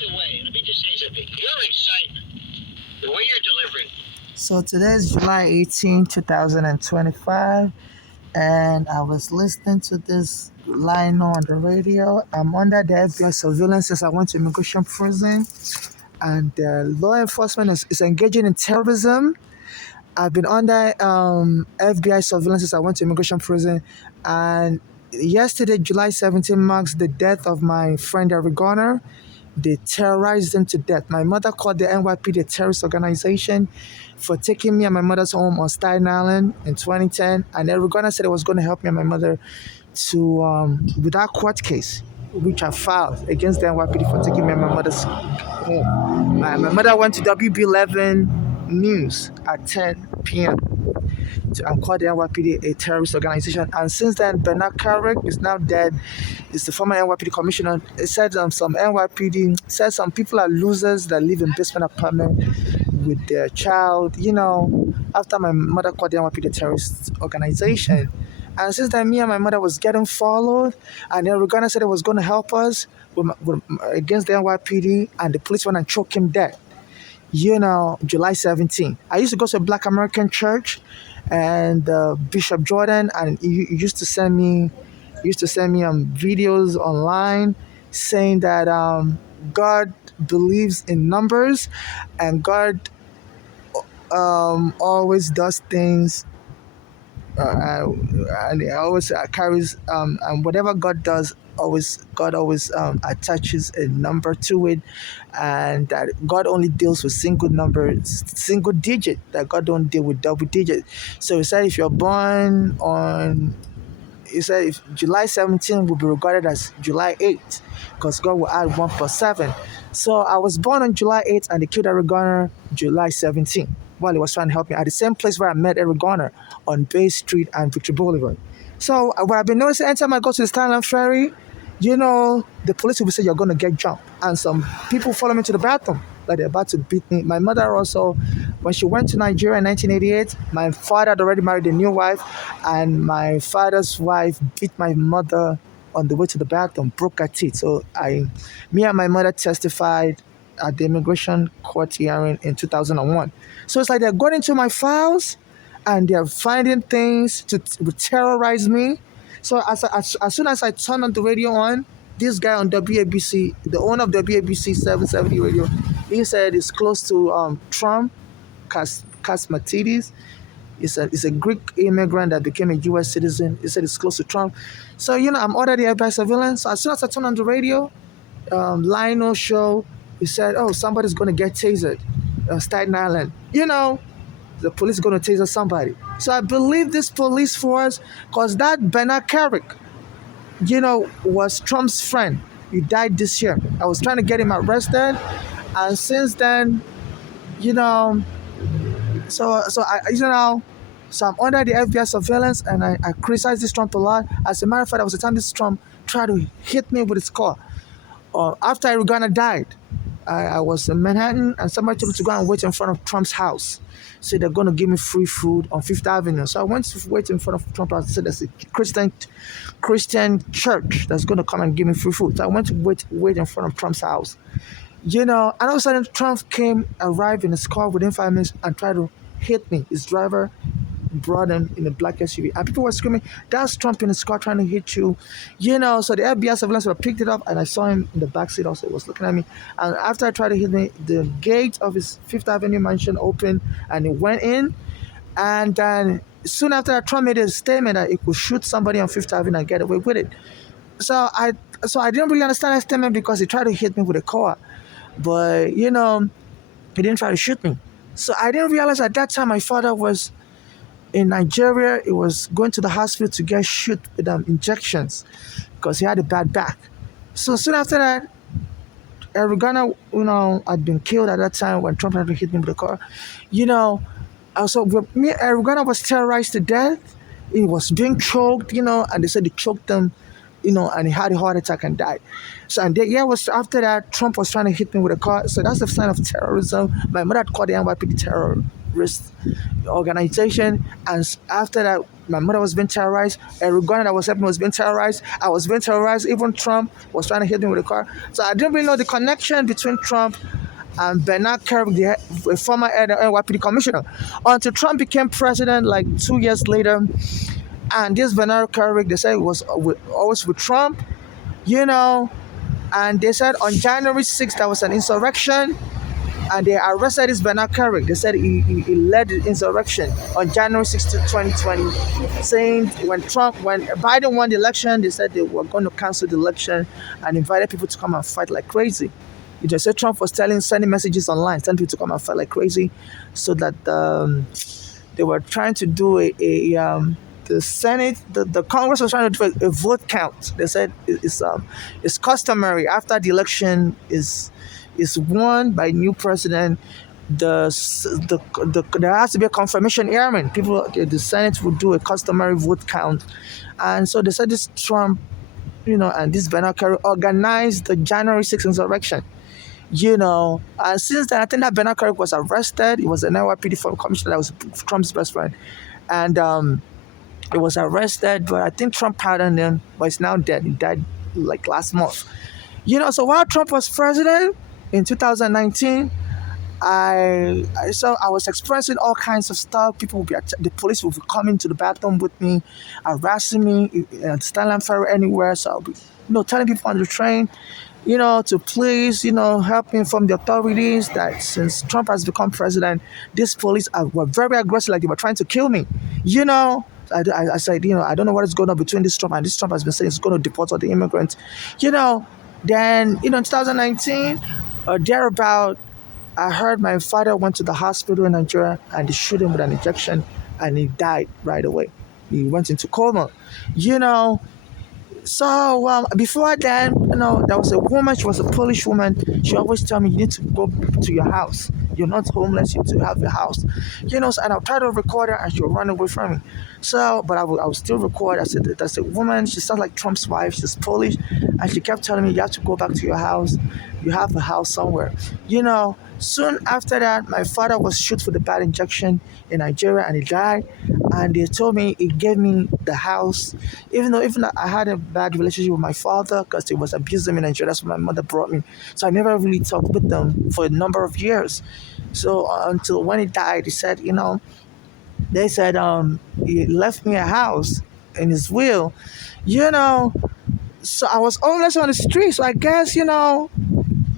the way, let me just say something. Your excitement, the way you're delivering. So today is July 18, 2025, and I was listening to this line on the radio. I'm under the FBI surveillance as I went to immigration prison, and law enforcement is engaging in terrorism. I've been under FBI surveillance since I went to immigration prison, and yesterday, July 17, marks the death of my friend Eric Garner. They terrorized him to death. My mother called the NYPD a terrorist organization for taking me and my mother's home on Staten Island in 2010, and Eric Garner said it was going to help me and my mother to with our court case, which I filed against the NYPD for taking me and my mother's home. My mother went to WB11 News at 10 p.m. and called the NYPD a terrorist organization. And since then, Bernard Carrick is now dead. He's the former NYPD commissioner. He said some NYPD said some people are losers that live in basement apartment with their child. After my mother called the NYPD a terrorist organization. And since then, me and my mother was getting followed, and then Regana said it was going to help us against the NYPD, and the police went and choked him dead. July 17. I used to go to a Black American church, and Bishop Jordan, and he used to send me videos online saying that God believes in numbers, and God always does things, and it always carries and whatever God does, God always attaches a number to it, and that God only deals with single numbers, single digit, that God don't deal with double digit. So he said if you're born on he said if July 17 will be regarded as July 8th, because God will add 1 plus 7. So I was born on July 8th, and they killed Eric Garner July 17 while he was trying to help me at the same place where I met Eric Garner, on Bay Street and Victory Boulevard. So what I've been noticing, anytime I go to the Starland Ferry, the police will say you're going to get jumped. And some people follow me to the bathroom, like they're about to beat me. My mother also, when she went to Nigeria in 1988, my father had already married a new wife, and my father's wife beat my mother on the way to the bathroom, broke her teeth. So me and my mother testified at the immigration court hearing in 2001. So it's like they're going into my files, and they're finding things to terrorize me. So as soon as I turn on the radio on, this guy on WABC, the owner of WABC 770 radio, he said it's close to Trump, Kasmatidis. He's a Greek immigrant that became a U.S. citizen. He said it's close to Trump. So, I'm under the FBI surveillance. So as soon as I turn on the radio, Lionel show, he said, oh, somebody's going to get tasered, Staten Island. The police are going to taser somebody. So I believe this police force, because that Bernard Carrick, was Trump's friend. He died this year. I was trying to get him arrested, and since then, so I'm under the FBI surveillance, and I criticize this Trump a lot. As a matter of fact, there was a time this Trump tried to hit me with his car. After Irugana died, I was in Manhattan, and somebody told me to go and wait in front of Trump's house. So they're going to give me free food on Fifth Avenue. So I went to wait in front of Trump's house. They said there's a Christian church that's going to come and give me free food. So I went to wait in front of Trump's house. And all of a sudden, Trump arrived in his car within 5 minutes and tried to hit me. His driver brought him in a black SUV, and people were screaming, "That's Trump in his car trying to hit you," So the FBI surveillance picked it up, and I saw him in the back seat. Also, he was looking at me, and after I tried to hit me, the gate of his Fifth Avenue mansion opened, and he went in, and then soon after that, Trump made a statement that he could shoot somebody on Fifth Avenue and get away with it. So I didn't really understand that statement, because he tried to hit me with a car, but he didn't try to shoot me. So I didn't realize at that time my father was in Nigeria. He was going to the hospital to get shot with injections, because he had a bad back. So soon after that, Erigana, had been killed at that time when Trump had to hit me with the car. Also, Erigana was terrorized to death. He was being choked, and they said they choked him, and he had a heart attack and died. So, and the year was after that, Trump was trying to hit me with a car. So that's the sign of terrorism. My mother called the NYPD terrorist organization. And after that, my mother was being terrorized. Every gunner that was helping me was being terrorized. I was being terrorized. Even Trump was trying to hit me with a car. So I didn't really know the connection between Trump and Bernard Kerik, the former head of NYPD commissioner, until Trump became president like 2 years later. And this Bernard Kerik, they said, was always with Trump, you know. And they said on January 6th, there was an insurrection, and they arrested this Bernard Kerik. They said he led the insurrection on January 6th, 2020, saying when Biden won the election, they said they were going to cancel the election and invited people to come and fight like crazy. They said Trump was sending messages online, telling people to come and fight like crazy, so that they were trying to do the Senate, the Congress was trying to do a vote count. They said it's customary after the election is won by new president. There has to be a confirmation hearing. The Senate will do a customary vote count, and so they said this Trump, and this Bernard Kerik organized the January 6th insurrection. And since then, I think that Bernard Kerik was arrested. He was an NYPD former commissioner that was Trump's best friend, and he was arrested. But I think Trump pardoned him, but he's now dead. He died like last month. So while Trump was president in 2019, I was experiencing all kinds of stuff. The police would be coming to the bathroom with me, harassing me at Stanland Ferry anywhere. So I'll be, telling people on the train, to please, help me from the authorities that since Trump has become president, these police were very aggressive, like they were trying to kill me. I said, I don't know what is going on between this Trump and this Trump has been saying he's going to deport all the immigrants. Then, in 2019, or thereabout, I heard my father went to the hospital in Nigeria and they shot him with an injection and he died right away. He went into coma. So before then, there was a woman. She was a Polish woman. She always tell me, you need to go to your house. You're not homeless. You need to have your house. So, and I'll try to record her, and she'll run away from me. So, but I will still record. I said, that's a woman. She sounds like Trump's wife. She's Polish, and she kept telling me, you have to go back to your house. You have a house somewhere. Soon after that, my father was shot for the bad injection in Nigeria, and he died. And they told me he gave me the house, even though I had a bad relationship with my father because he was abusing me in Nigeria. That's what my mother brought me. So I never really talked with them for a number of years. So until when he died, he said, they said he left me a house in his will, So I was homeless on the street. So I guess,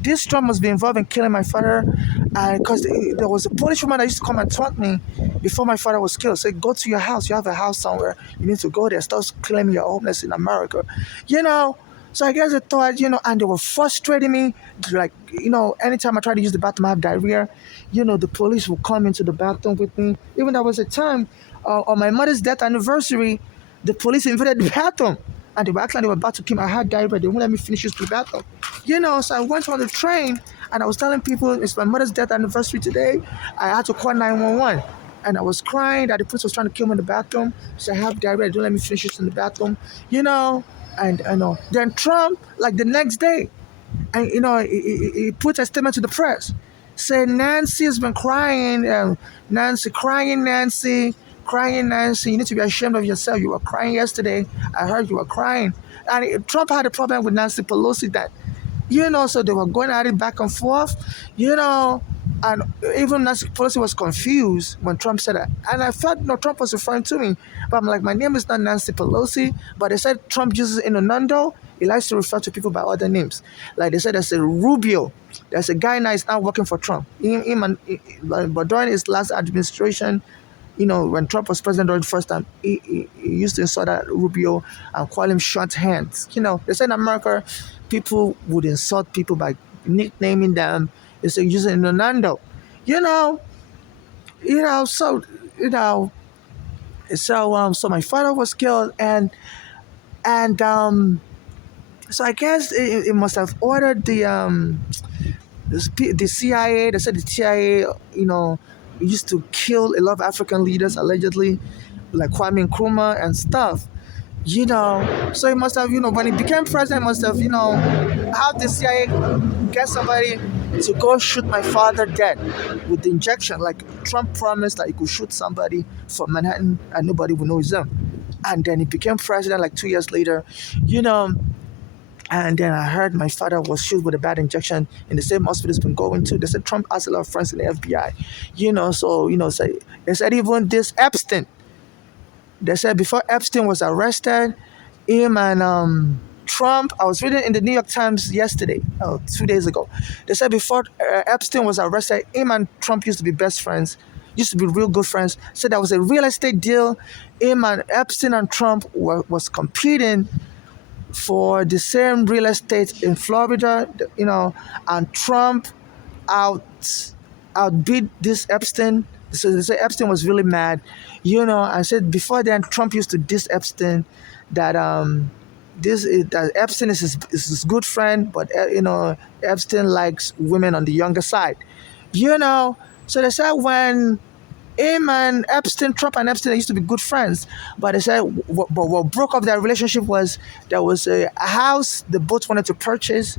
this Trump must be involved in killing my father, because there was a Polish woman that used to come and taunt me before my father was killed. Say, go to your house. You have a house somewhere. You need to go there. Stop claiming you're homeless in America. So I guess they thought, and they were frustrating me. Like, anytime I try to use the bathroom, I have diarrhea. The police will come into the bathroom with me. Even there was a time on my mother's death anniversary, the police invaded the bathroom. And they were acting like they were about to kill me. I had diarrhea. They wouldn't let me finish use the bathroom. So I went on the train and I was telling people it's my mother's death anniversary today. I had to call 911. And I was crying that the police was trying to kill me in the bathroom. So I have diarrhea. They don't let me finish using the bathroom. And then Trump, like the next day, and he put a statement to the press, said Nancy has been crying, crying Nancy, you need to be ashamed of yourself. You were crying yesterday. I heard you were crying. And Trump had a problem with Nancy Pelosi that, so they were going at it back and forth, and even Nancy Pelosi was confused when Trump said that. And I felt, Trump was referring to me. But I'm like, my name is not Nancy Pelosi. But they said Trump uses innuendo. He likes to refer to people by other names. Like they said, there's a Rubio. There's a guy now is now working for Trump. But during his last administration, when Trump was president during the first time, he used to insult that Rubio and call him short hands. They said in America, people would insult people by nicknaming them. They say using innuendo. So my father was killed, and so I guess it must have ordered the CIA. They said the CIA, used to kill a lot of African leaders allegedly, like Kwame Nkrumah and stuff. So he must have, when he became president, must have, how the CIA get somebody to go shoot my father dead with the injection. Like Trump promised that he could shoot somebody from Manhattan and nobody would know it's him. And then he became president like 2 years later, you know. And then I heard my father was shot with a bad injection in the same hospital he's been going to. They said Trump has a lot of friends in the FBI, so they said even this Epstein. They said before Epstein was arrested, him and Trump. I was reading in the New York Times yesterday, 2 days ago. They said before Epstein was arrested, him and Trump used to be best friends, used to be real good friends. Said there was a real estate deal. Him and Epstein and Trump was competing for the same real estate in Florida, and Trump out outbid this Epstein. So they say Epstein was really mad, I said before then Trump used to diss Epstein that that Epstein is his good friend, but Epstein likes women on the younger side, So they said when him and Epstein, Trump and Epstein used to be good friends, but they said what broke up their relationship was there was a house they both wanted to purchase.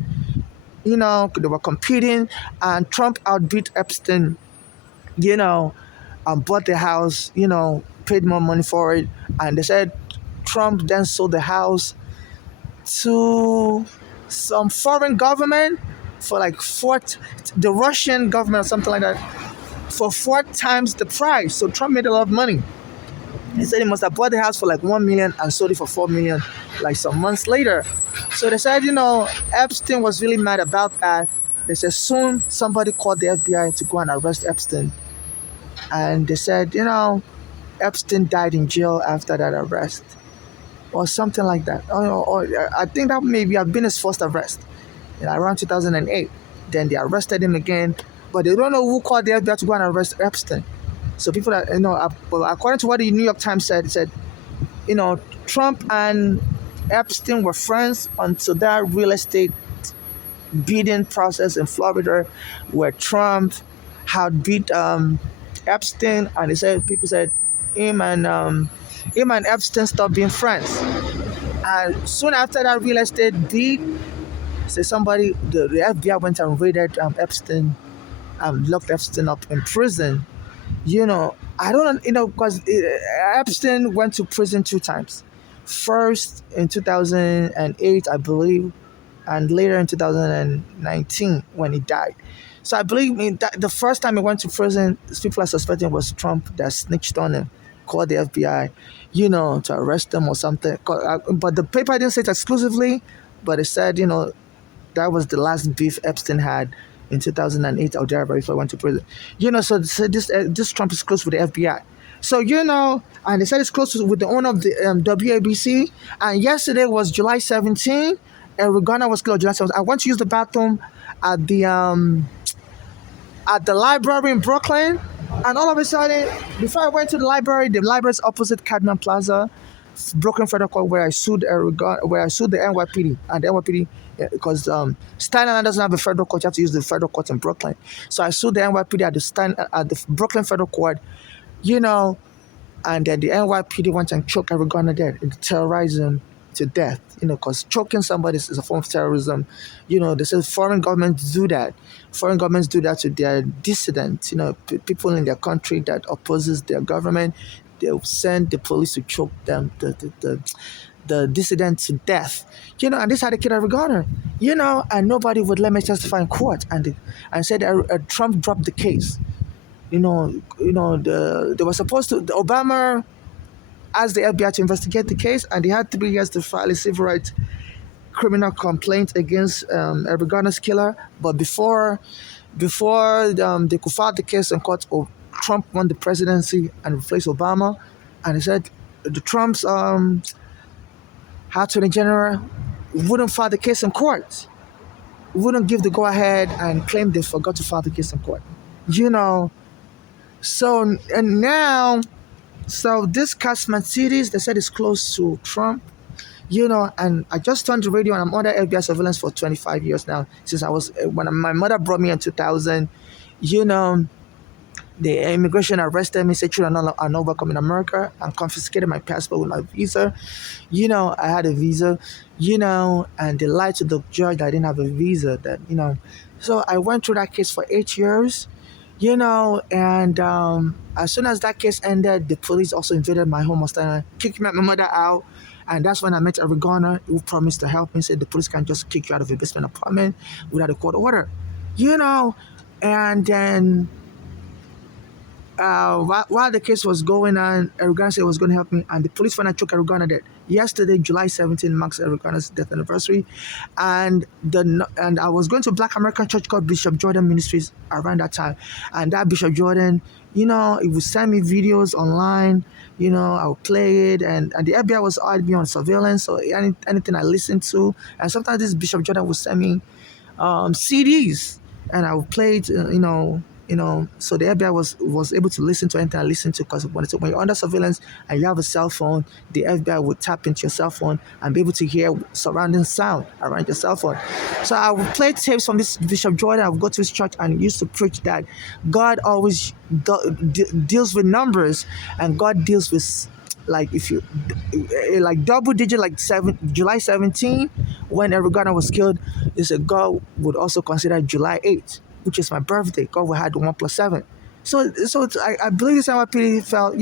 They were competing, and Trump outbid Epstein, and bought the house, paid more money for it. And they said Trump then sold the house to some foreign government for like the Russian government or something like that, for 4 times the price. So Trump made a lot of money. He said he must have bought the house for like 1 million and sold it for 4 million, like some months later. So they said, Epstein was really mad about that. They said soon somebody called the FBI to go and arrest Epstein. And they said, Epstein died in jail after that arrest, or something like that. Or I think that maybe have been his first arrest, around 2008. Then they arrested him again, but they don't know who called the FBI to go and arrest Epstein. So people that according to what the New York Times said, it said, Trump and Epstein were friends until that real estate bidding process in Florida, where Trump had beat Epstein, and people said him and Epstein stopped being friends. And soon after that real estate bid, the FBI went and raided Epstein and locked Epstein up in prison. I don't know, because Epstein went to prison 2 times. First in 2008, I believe, and later in 2019 when he died. So I believe that the first time he went to prison, people are suspecting was Trump that snitched on him, called the FBI, to arrest him or something. But the paper didn't say it exclusively, but it said, that was the last beef Epstein had in 2008 or thereabout before he went to prison. So this Trump is close with the FBI. So, and they said it's close with the owner of the WABC. And yesterday was July 17th. Eric Garner was killed on July 17th. I went to use the bathroom at the library in Brooklyn. And all of a sudden, before I went to the library is opposite Cadman Plaza, Brooklyn Federal Court, where I sued the NYPD. And the NYPD, because Staten Island doesn't have a federal court, you have to use the federal court in Brooklyn. So I sued the NYPD at the Brooklyn Federal Court, and then the NYPD went and choked Eric Garner dead, and terrorized him to death, because choking somebody is a form of terrorism. They say foreign governments do that. Foreign governments do that to their dissidents, people in their country that opposes their government. They'll send the police to choke them, the dissidents to death. And this had a kid Eric Garner, and nobody would let me testify in court. And said Trump dropped the case. They were supposed to, Obama asked the FBI to investigate the case, and they had 3 years to file a civil rights criminal complaint against Eric Garner's killer. But before they could file the case in court, Trump won the presidency and replaced Obama. And he said the Trump's Attorney General wouldn't file the case in court, wouldn't give the go-ahead, and claimed they forgot to file the case in court. So, and now, this Cashman Cities, they said it's close to Trump, and I just turned the radio, and I'm under FBI surveillance for 25 years now, since when my mother brought me in 2000, The immigration arrested me, said children are not welcome in America, and confiscated my passport with my visa. I had a visa, and they lied to the judge that I didn't have a visa. So I went through that case for 8 years. And as soon as that case ended, the police also invaded my home, and kicked my mother out. And that's when I met Eric Garner, who promised to help me. Said the police can't just kick you out of a basement apartment without a court order. You know, and then while the case was going on, Eric Garner said he was going to help me, and the police finally took Eric Garner dead. Yesterday, July 17th, marks Eric Garner's death anniversary, and I was going to a Black American church called Bishop Jordan Ministries around that time, and that Bishop Jordan, he would send me videos online. I would play it, and the FBI was already me on surveillance, so anything I listened to, and sometimes this Bishop Jordan would send me CDs, and I would play it, so the FBI was able to listen to anything I listened to, because when you're under surveillance and you have a cell phone, the FBI would tap into your cell phone and be able to hear surrounding sound around your cell phone. So I would play tapes from this Bishop Jordan. I would go to his church and he used to preach that God always deals with numbers, and God deals with, like, if you like double digit, like July 17, when Eric Garner was killed, he said God would also consider July 8, which is my birthday. God will add 1 plus 7. So I believe this NYPD felt,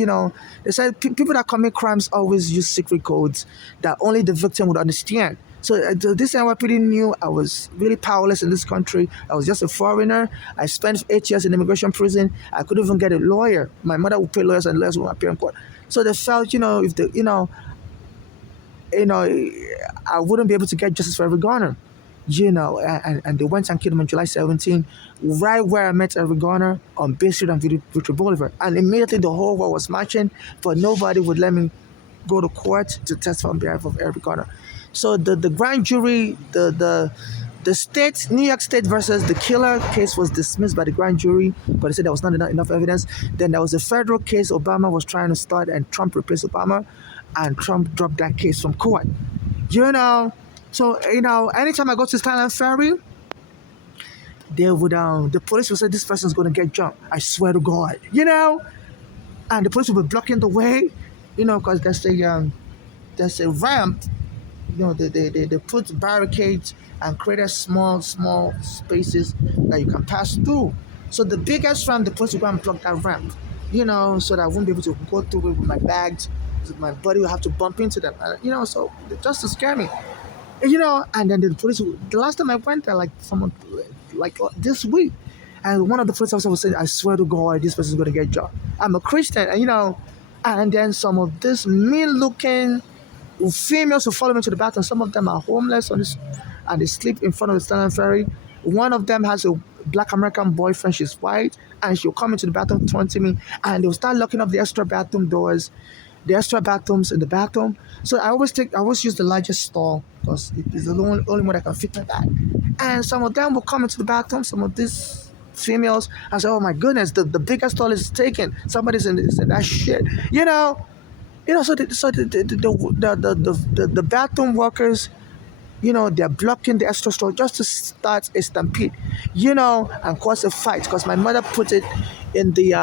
they said people that commit crimes always use secret codes that only the victim would understand. So this NYPD knew I was really powerless in this country. I was just a foreigner. I spent 8 years in immigration prison. I couldn't even get a lawyer. My mother would pay lawyers, and lawyers would appear in court. So they felt, if I wouldn't be able to get justice for Eric Garner. And they went and killed him on July 17, right where I met Eric Garner, on Bay Street and Victory Boulevard. And immediately the whole world was marching, but nobody would let me go to court to testify on behalf of Eric Garner. So the grand jury, the state, New York State versus the killer case was dismissed by the grand jury, but they said there was not enough evidence. Then there was a federal case Obama was trying to start, and Trump replaced Obama, and Trump dropped that case from court. So, anytime I go to Skyline Ferry, they would, the police would say, this person's going to get jumped. I swear to God, and the police would be blocking the way, because there's a ramp, they put barricades and created small spaces that you can pass through. So the biggest ramp, the police would go and block that ramp, so that I won't be able to go through it with my bags. So my body will have to bump into them, so just to scare me. And then the police, the last time I went there, like this week, and one of the police officers was saying, I swear to God, this person's going to get job. I'm a Christian, and then some of this mean-looking females who follow me to the bathroom, some of them are homeless and they sleep in front of the Skyline Ferry. One of them has a Black American boyfriend, she's white, and she'll come into the bathroom, turn to me, and they'll start locking up the extra bathroom doors, the extra bathrooms in the bathroom. So I always use the largest stall, because it is the only one that can fit my bag. And some of them will come into the bathroom, some of these females, and say, oh my goodness, the biggest stall is taken. Somebody's in that shit. So the bathroom workers, they're blocking the extra stall just to start a stampede, and cause a fight, because my mother put it in the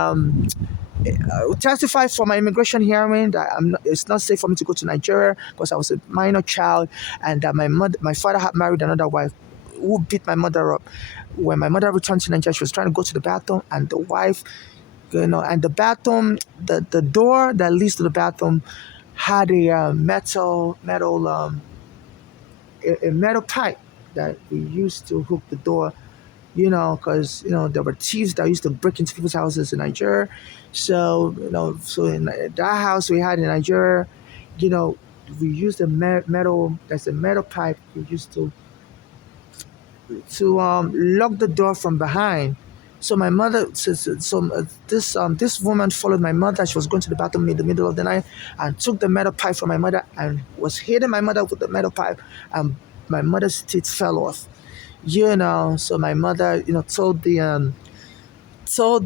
testified for my immigration hearing that it's not safe for me to go to Nigeria because I was a minor child, and that my father had married another wife who beat my mother up. When my mother returned to Nigeria, she was trying to go to the bathroom, and the wife, and the bathroom, the door that leads to the bathroom had a metal pipe that we used to hook the door, because there were thieves that used to break into people's houses in Nigeria. So in that house we had in Nigeria, we used a metal pipe we used to lock the door from behind. So my mother says, this woman followed my mother. She was going to the bathroom in the middle of the night and took the metal pipe from my mother and was hitting my mother with the metal pipe, and my mother's teeth fell off. So my mother, told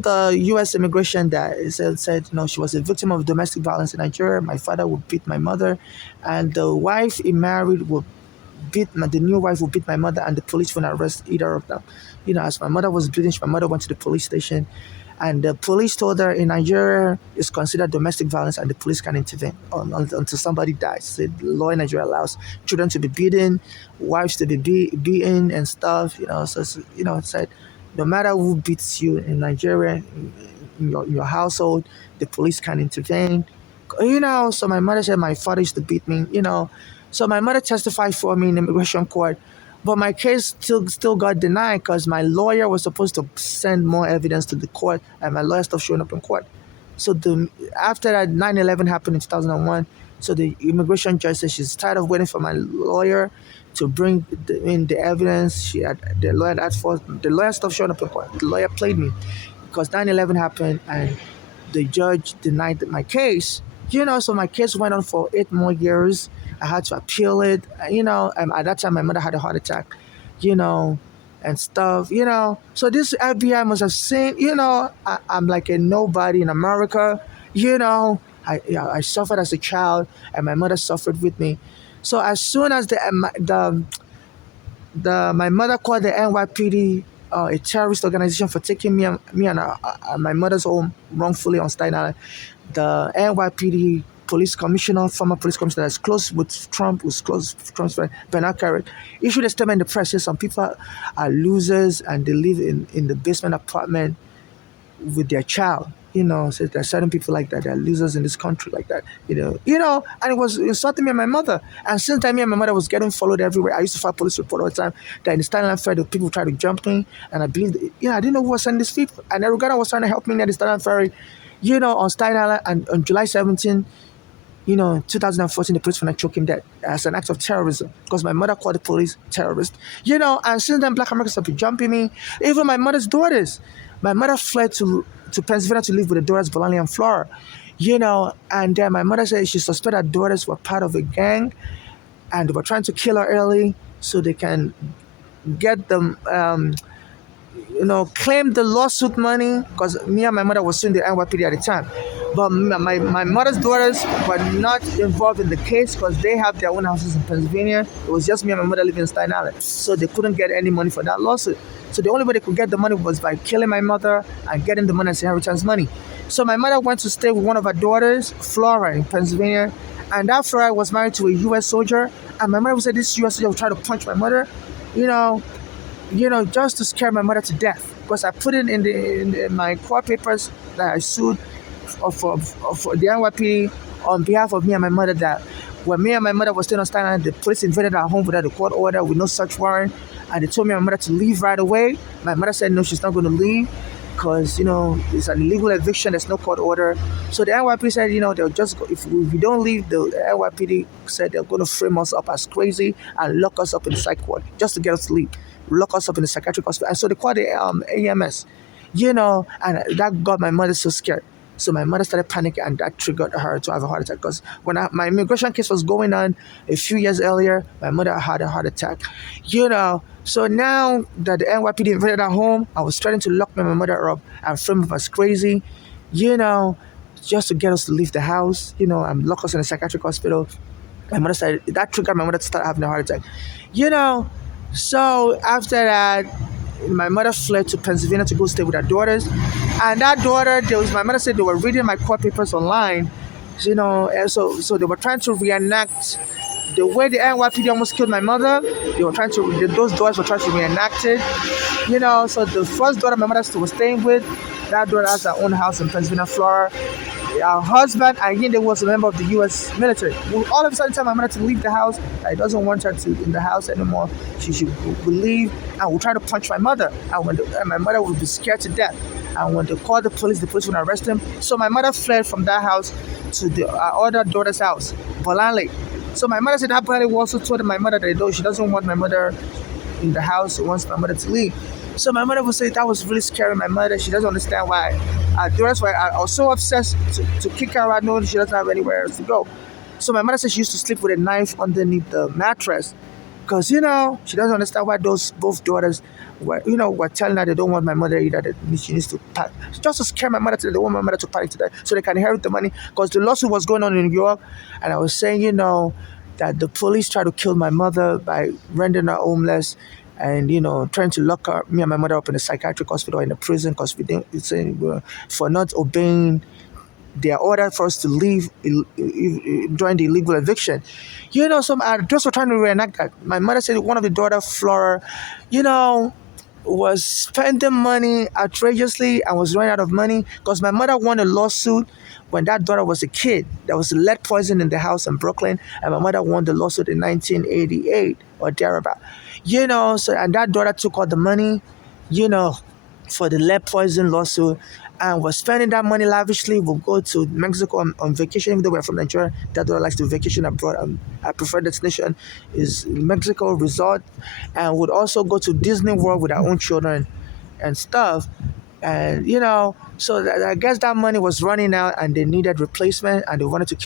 the U.S. immigration that it said, she was a victim of domestic violence in Nigeria. My father would beat my mother, and the wife he married would the new wife would beat my mother, and the police wouldn't arrest either of them. As my mother was bleeding, my mother went to the police station, And the police told her in Nigeria it's considered domestic violence and the police can intervene until somebody dies. So the law in Nigeria allows children to be beaten, wives to be beaten and stuff. So it said no matter who beats you in Nigeria, in your household, the police can intervene. So my mother said my father used to beat me. So my mother testified for me in immigration court, but my case still got denied because my lawyer was supposed to send more evidence to the court, and my lawyer stopped showing up in court. So after that 9/11 happened in 2001, so the immigration judge said she's tired of waiting for my lawyer to bring in the evidence. She had the lawyer asked for the lawyer stopped showing up in court. The lawyer played me because 9/11 happened and the judge denied my case. So my case went on for 8 more years. I had to appeal it. At that time my mother had a heart attack. You know, and stuff. So this FBI must have seen. I'm like a nobody in America. I suffered as a child, and my mother suffered with me. So as soon as my mother called the NYPD a terrorist organization for taking me and my mother's home wrongfully on Staten Island. The NYPD police commissioner, former police commissioner that's close with Trump, was close with Trump's friend, Bernard Carrick, issued a statement in the press. Says some people are losers and they live in the basement apartment with their child. So there are certain people like that. There are losers in this country like that. And it was insulting me and my mother. And since then, me and my mother was getting followed everywhere. I used to file police report all the time that in the Staten Ferry, the people tried to jump me, and I believed, I didn't know who was sending these people. And Uganda was trying to help me near the Staten Ferry, on Staten Island, and on July 17, 2014, the police found choke him dead as an act of terrorism because my mother called the police terrorist. And since then, Black Americans have been jumping me. Even my mother's daughters. My mother fled to Pennsylvania to live with the daughters, Volani and Flora. And then my mother said she suspected her daughters were part of a gang and they were trying to kill her early so they can get them, claim the lawsuit money because me and my mother were suing the NYPD at the time. But my mother's daughters were not involved in the case because they have their own houses in Pennsylvania. It was just me and my mother living in Staten Island. So they couldn't get any money for that lawsuit. So the only way they could get the money was by killing my mother and getting the money as inheritance money. So my mother went to stay with one of her daughters, Flora, in Pennsylvania. And that Flora was married to a U.S. soldier. And my mother said this U.S. soldier would try to punch my mother, just to scare my mother to death. Because I put it in my court papers that I sued for the NYPD on behalf of me and my mother that when me and my mother were still on Staten Island, the police invaded our home without a court order with no search warrant, and they told me and my mother to leave right away. My mother said no, she's not going to leave because it's an illegal eviction. There's no court order. So the NYPD said they'll just go, if we don't leave. The NYPD said they're going to frame us up as crazy and lock us up in the psych ward just to get us to leave, lock us up in the psychiatric hospital. And so they called the AMS, and that got my mother so scared. So my mother started panicking, and that triggered her to have a heart attack. Because when my immigration case was going on a few years earlier, my mother had a heart attack. So now that the NYPD invaded our home, I was trying to lock my mother up and frame up as crazy, just to get us to leave the house, and lock us in a psychiatric hospital. My mother started, that triggered my mother to start having a heart attack. So after that, my mother fled to Pennsylvania to go stay with her daughters. And that daughter, my mother said they were reading my court papers online, and so they were trying to reenact the way the NYPD almost killed my mother. Those daughters were trying to reenact it, So the first daughter my mother was staying with, that daughter has her own house in Pennsylvania, Florida. Her husband, Ayinde, was a member of the U.S. military. All of a sudden, tell my mother to leave the house. I doesn't want her in the house anymore. She will leave and will try to punch my mother. And my mother will be scared to death. And when they call the police will arrest him. So my mother fled from that house to the other daughter's house, Bolanle. So my mother said that Bolanle also told my mother that she doesn't want my mother in the house. She wants my mother to leave. So my mother would say that was really scaring my mother. She doesn't understand why. That's why I was so obsessed to kick her out knowing she doesn't have anywhere else to go. So my mother said she used to sleep with a knife underneath the mattress because, she doesn't understand why both daughters were telling her they don't want my mother either, that she needs to pack. Just to scare my mother they want my mother to panic to that so they can inherit the money because the lawsuit was going on in New York. And I was saying, that the police tried to kill my mother by rendering her homeless. and trying to lock me and my mother up in a psychiatric hospital or in a prison because we didn't for not obeying their order for us to leave during the illegal eviction. Some adults were trying to reenact that. My mother said one of the daughter, Flora, you know, was spending money outrageously and was running out of money because my mother won a lawsuit when that daughter was a kid. There was lead poison in the house in Brooklyn, and my mother won the lawsuit in 1988 or thereabout. So and that daughter took all the money, you know, for the lead poison lawsuit and was spending that money lavishly. We'll go to Mexico on vacation, even though we're from Nigeria. That daughter likes to vacation abroad. Our preferred destination is Mexico resort, and would also go to Disney World with our own children and stuff. And so I guess that money was running out, and they needed replacement, and they wanted to